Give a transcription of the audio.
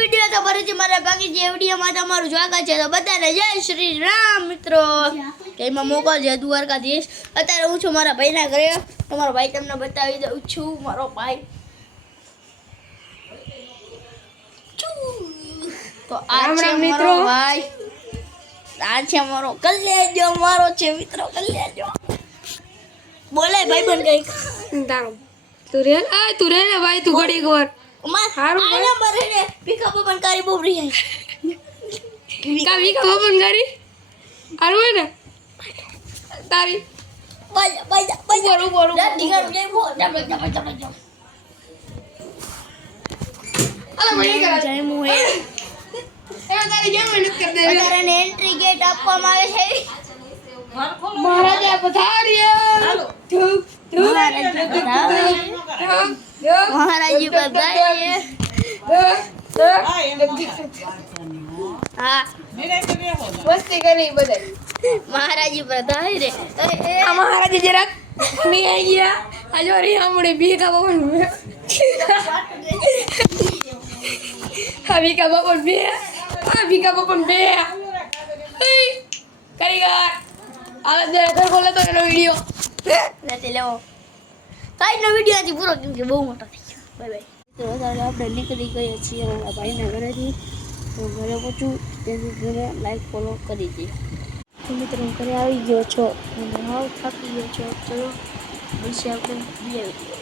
Video તો ફરીથી મારા બાકી જે વિડિયોમાં તમારું સ્વાગત છે. તો બધાને જય શ્રી રામ મિત્રો. એમાં મોકલ છે દ્વારકાધીશ. અત્યારે હું છું મારા ભાઈના ઘરે. તમારો ભાઈ તમને બતાવી દઉં છું. મારો ભાઈ તો આ છે મિત્રો ભાઈ. આ છે મારો કલ્યાજો. મારો છે મિત્રો કલ્યાજો. બોલે ભાઈ બન કઈ તારો તું રે ને ભાઈ તું ઘડી કર હારું આના મરે ને પીકા પપન કારી બોબરી આઈ કા પપન કારી હારું હે ને તારી બાજા ઉપર ડીગર જઈ બો જબ અલા મને કરા જય મુ હે એ તારી કેમ મહેનત કર દે વધારાને એન્ટ્રી ગેટ આપવામાં આવે છે. મહારાજા પધાર્યા હાલો મહારાજી પધારીએ. હા મસ્તી કરી બધા મહારાજી પધારે. આ મહારાજા જરાક ની આઈ ગયા આજો રે હમણે બીકા બાપન બીકા બાપન બે બીકા બાપન બે કારીગર આ જરા ઘર ખોલે તો એનો વિડિયો નથી લેવો. કાઈનો વિડિયો આજે પૂરો કેમ કે બહુ મોટો થઈ ગયો. Bye bye. તો અત્યારે આપણે નીકળી ગયા છીએ મારા ભાઈના ઘરેથી. તો ઘરે પહોંચું તેથી ઘરે લાઈક ફોલો કરી દઈએ. તો મિત્રો હું ઘરે આવી ગયો છો અને હાવ થાકી ગયો છો. ચલો પછી આપણે બીજા વિડીયો